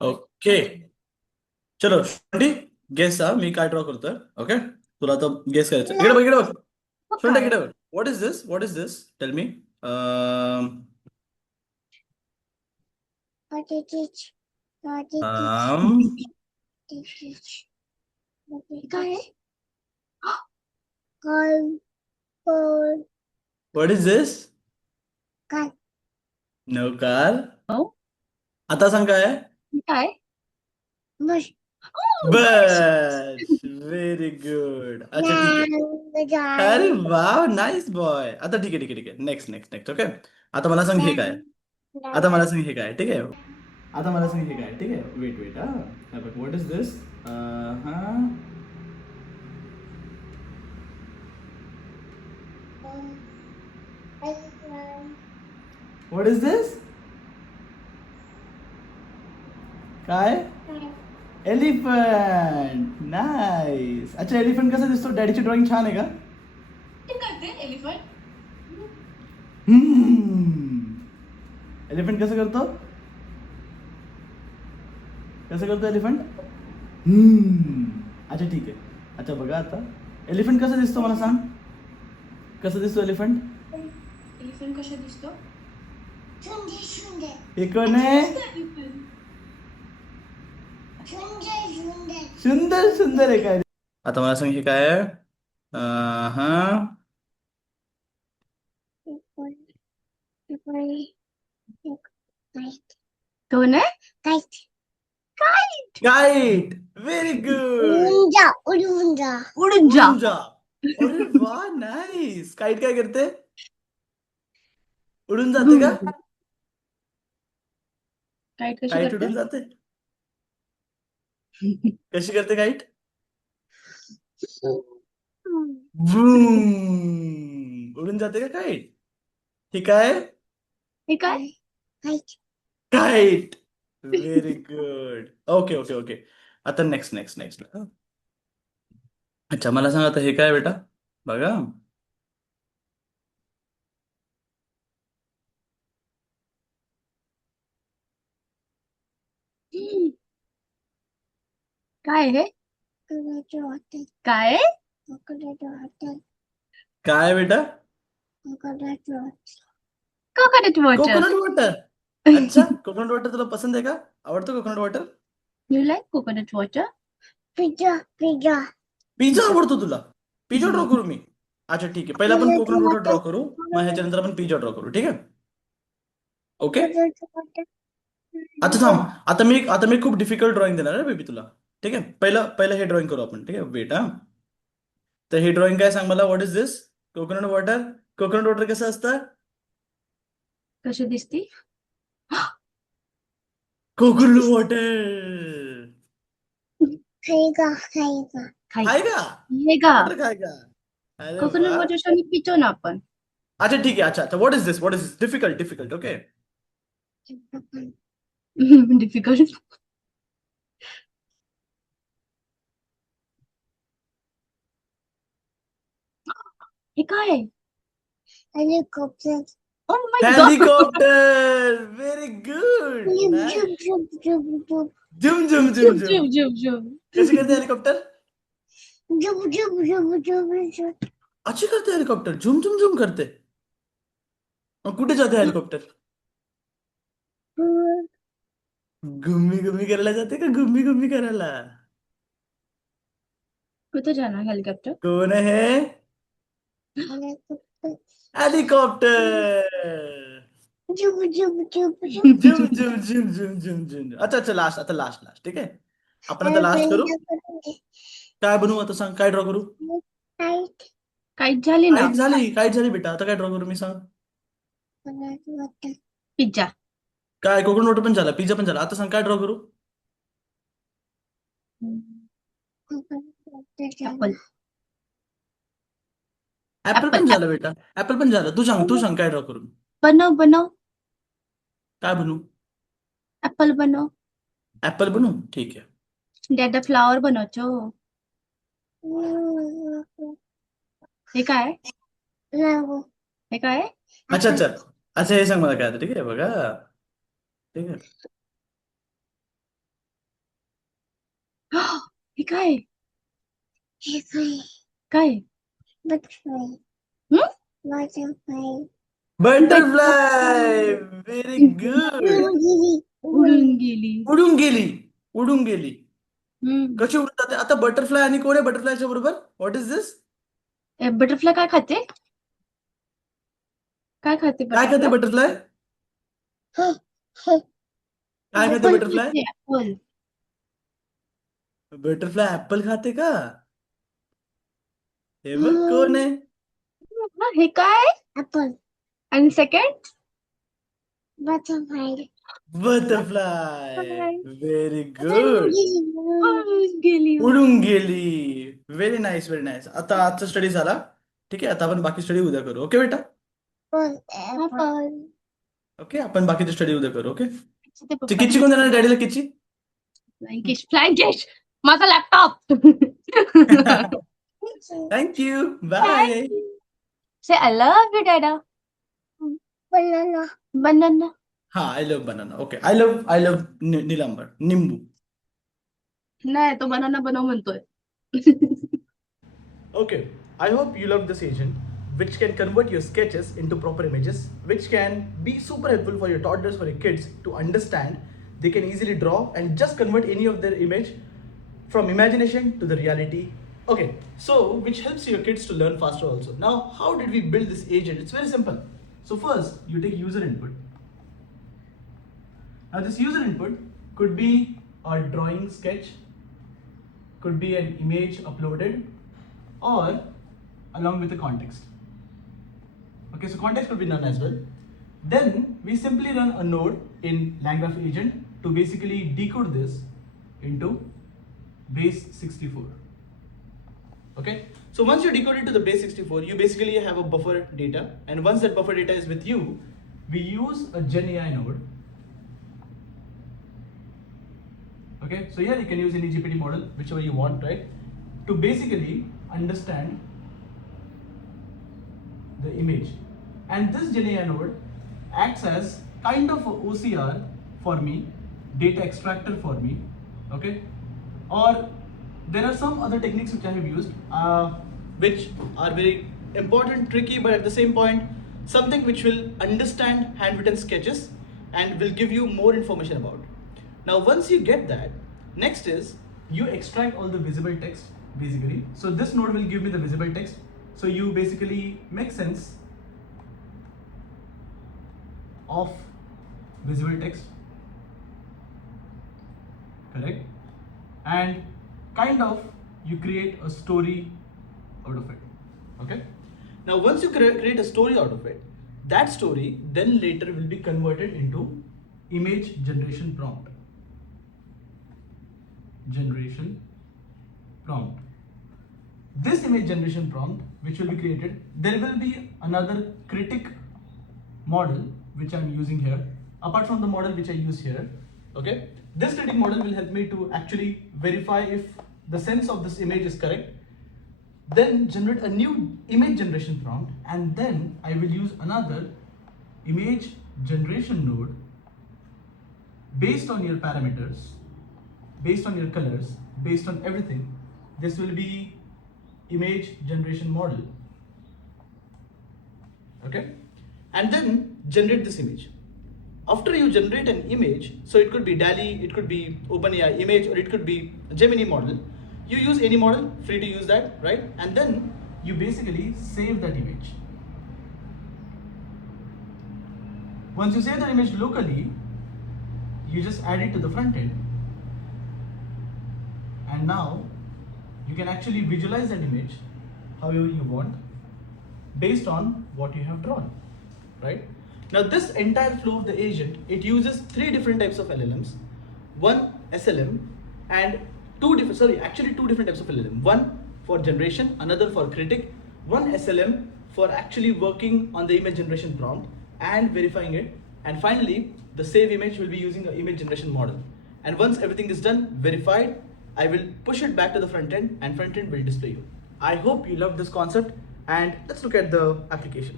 ओके. चलो शुंठी, गेस. मी काय ड्रॉ करतोय. ओके, तुला आता गेस करायचं. इकडे बघ, इकडे बघ. मग शुंठी, काय? इकडे बघ. What is this? What is this? Tell me. What is it? What is it? काय call phone what is this? काय नो कार. हो, आता सांग काय आहे? काय? बस बस. बस. Very good. अच्छा ठीक आहे. अरे वाह, नाईस बॉय. आता ठीक आहे, ठीक आहे, ठीक आहे. Next, next, next. ओके. आता मला सांग हे काय? आता मला सांग हे काय? ठीक आहे. आता मला सांग हे काय? ठीक आहे. Wait wait. हा बघ, व्हॉट इज दिस? हा. What is this? काय? एलिफंट. नाईस. अच्छा, एलिफंट कसा दिसतो? डॅडीची ड्रॉइंग छान आहे का? ते करते एलिफंट. एलिफंट कसं करतो? कसं करतो एलिफंट? अच्छा ठीक आहे. अच्छा बघा आता, एलिफंट कसं दिसतो मला सांग. कसं दिसतो एलिफंट? एलिफंट कशा दिसतो? सुंदर सुंदर हे कोण आहे? सुंदर सुंदर सुंदर सुंदर आहे काय? आता मला सांग हे काय आहे? हा. कोण आहे? काय काइट. Very good. उडून जा उडून जा उडून जा. उडून जा. अरे वा, नाईस. काइट काय करते? उडून जाते का? काईट कशी काइट करते? उडून जाते. कशी करते काइट? उडून जाते का काइट? ठीक आहे. हे काय? काय kite. Very good. Okay okay okay. आता नेक्स्ट नेक्स्ट नेक्स्ट. अच्छा मला सांग आता हे काय बेटा? बघा. काय हे? कोकोनट वॉटर काय? कोकोनट वॉटर काय आहे बेटा? Coconut water coconut water. Coconut water. अच्छा, कोकोनट वॉटर तुला पसंत आहे का? आवडतं coconut water? You like coconut water? Pizza pizza pizza आवडतो तुला? पिझ्झा ड्रॉ करू मी? अच्छा ठीक आहे. पहिला आपण कोकोनट वॉटर ड्रॉ करू, मग ह्याच्यानंतर आपण पिझ्झा ड्रॉ करू. ठीक आहे. ओके. अच्छा थांब. आता मी खूप डिफिकल्ट ड्रॉइंग देणार आहे बेबी तुला. ठीक आहे. पहिलं पहिलं हे ड्रॉइंग करू आपण. ठीक आहे. वेट. हा. तर हे ड्रॉइंग काय सांग मला. What is this? Coconut water. Coconut water कसं असतं? कशी दिसती? Coconut water. खाएगा खाएगा खाएगा. हे का? वॉटर खाएगा. अरे कोकोनट वा. वॉटर पितो ना आपण. अच्छा ठीक आहे. अच्छा अच्छा. What is this? What is this? Difficult difficult. Okay. Difficult. हे काय? Helicopter oh my god. Helicopter. Very good. Job nice. Job job job जुब झुम झुम झुम जुम झुम. जुम जुम जुम. कशी करते हेलिकॉप्टर? जुब जुब जुब जुब जुब अच्छी करते हेलिकॉप्टर. झुम झुम झुम करते. मग कुठे जाते हेलिकॉप्टर? घुम्मी घुम्मी करायला जाते का घुम्मी घुम्मी करायला? कुठे जाणार हेलिकॉप्टर? कोण आहे? Helicopter helicopter. जुब जुब जुब जुब झुम झुम झुम झुम झुम झुम. अच्छा अच्छा. लास्ट. आता लास्ट लास्ट. ठीक आहे. आपण आता लास्ट करू. काय बनवू आता सांग. काय ड्रॉ करू? काइट काहीच झाली ना. काहीच झाली बेटा. आता काय ड्रॉ करू मी सांग. Coconut water pizza. काय कोकोनट वॉटर पण झाला, पिझ्झा पण झाला. आता सांग काय ड्रॉ करू? Coconut water apple. Apple apple. पण झालं बेटा. ऍपल पण झालं. तू सांग काय ड्रॉ करू? बनव बनव. काय बनवू? ऍपल बनव. ऍपल बनवू? ठीक आहे. डॅडा फ्लावर बनवतो. हे काय? हे काय? अच्छा अच्छा. अच्छा हे सांग मला काय आता. ठीक आहे बघा. ठीक आहे. काय Butterfly. काय Butterfly. हं? Butterfly. Butterfly. Very good. Gilly. उडून गेली. उडून गेली. उडून गेली. हम्म. कशी उडतात आता बटरफ्लाय आणि कोण आहे बटरफ्लायच्या बरोबर? What is this? बटरफ्लाय काय खाते? काय खाते काय खाते बटरफ्लाय? बटरफ्लाय? Hey. Hey. काय खाते ऍपल बटरफ्लाय? खाते ऍपल. बटरफ्लाय ऍपल खाते का? हे बघ कोण आहे? हे काय Apple. आणि second Butterfly. Butterfly. Very good. Gilly. गेली. उडून गेली. Very nice, very nice. आता आजचा स्टडी झाला. ठीक आहे, आता आपण बाकी स्टडी उद्या करू. ओके बेटा? Apple. ओके, आपण बाकीचे स्टडी उद्या करू. ओके, ते ते किची कोण देणार डॅडीला किची? फ्लाइंग किश माझा laptop. Thank you. Bye. Say I love you dada. Banana. Banana. हा, I love banana. Okay, I love निलंबर, निंबू. नाही तो बनाना बनव म्हणतोय. Okay, I hope you love this agent, which can convert your sketches into proper images, which can be super helpful for your toddlers, for your kids to understand. They can easily draw and just convert any of their image from imagination to the reality. Okay, so which helps your kids to learn faster also. Now, how did we build this agent? It's very simple. So first, you take user input. Now this user input could be a drawing sketch, could be an image uploaded, or along with the context. Okay, so context could be none as well. Then we simply run a node in LangGraph agent to basically decode this into base 64. Okay, so once you decode it to the base 64, you basically have a buffer data, and once that buffer data is with you, we use a GenAI node. Okay, so here you can use any GPT model, whichever you want, right, to basically understand the image. And this GenAI node acts as kind of a OCR for me, data extractor for me, okay? Or there are some other techniques which I have used, which are very important, tricky, but at the same point, something which will understand handwritten sketches and will give you more information about. Now, once you get that, next is you extract all the visible text basically. So this node will give me the visible text. So you basically make sense of visible text, correct? And kind of you create a story out of it. Okay? Now once you create a story out of it, that story then later will be converted into image generation prompt. This image generation prompt which will be created, there will be another critic model which I'm using here, apart from the model which I use here. Okay, this critic model will help me to actually verify if the sense of this image is correct, then generate a new image generation prompt, and then I will use another image generation node based on your parameters, based on your colors, based on everything. This will be image generation model. Okay, and then generate this image. After you generate an image, so it could be DALL-E, it could be OpenAI image, or it could be a Gemini model. You use any model, free to use that, right? And then you basically save that image. Once you save that image locally, you just add it to the front end, and now you can actually visualize that image however you want based on what you have drawn, right? Now this entire flow of the agent, it uses three different types of LLMs, one SLM and two different types of LLM, one for generation, another for critic, one SLM for actually working on the image generation prompt and verifying it, and finally the save image will be using an image generation model. And once everything is done, verified, I will push it back to the front end and front end will display you. I hope you love this concept, and let's look at the application.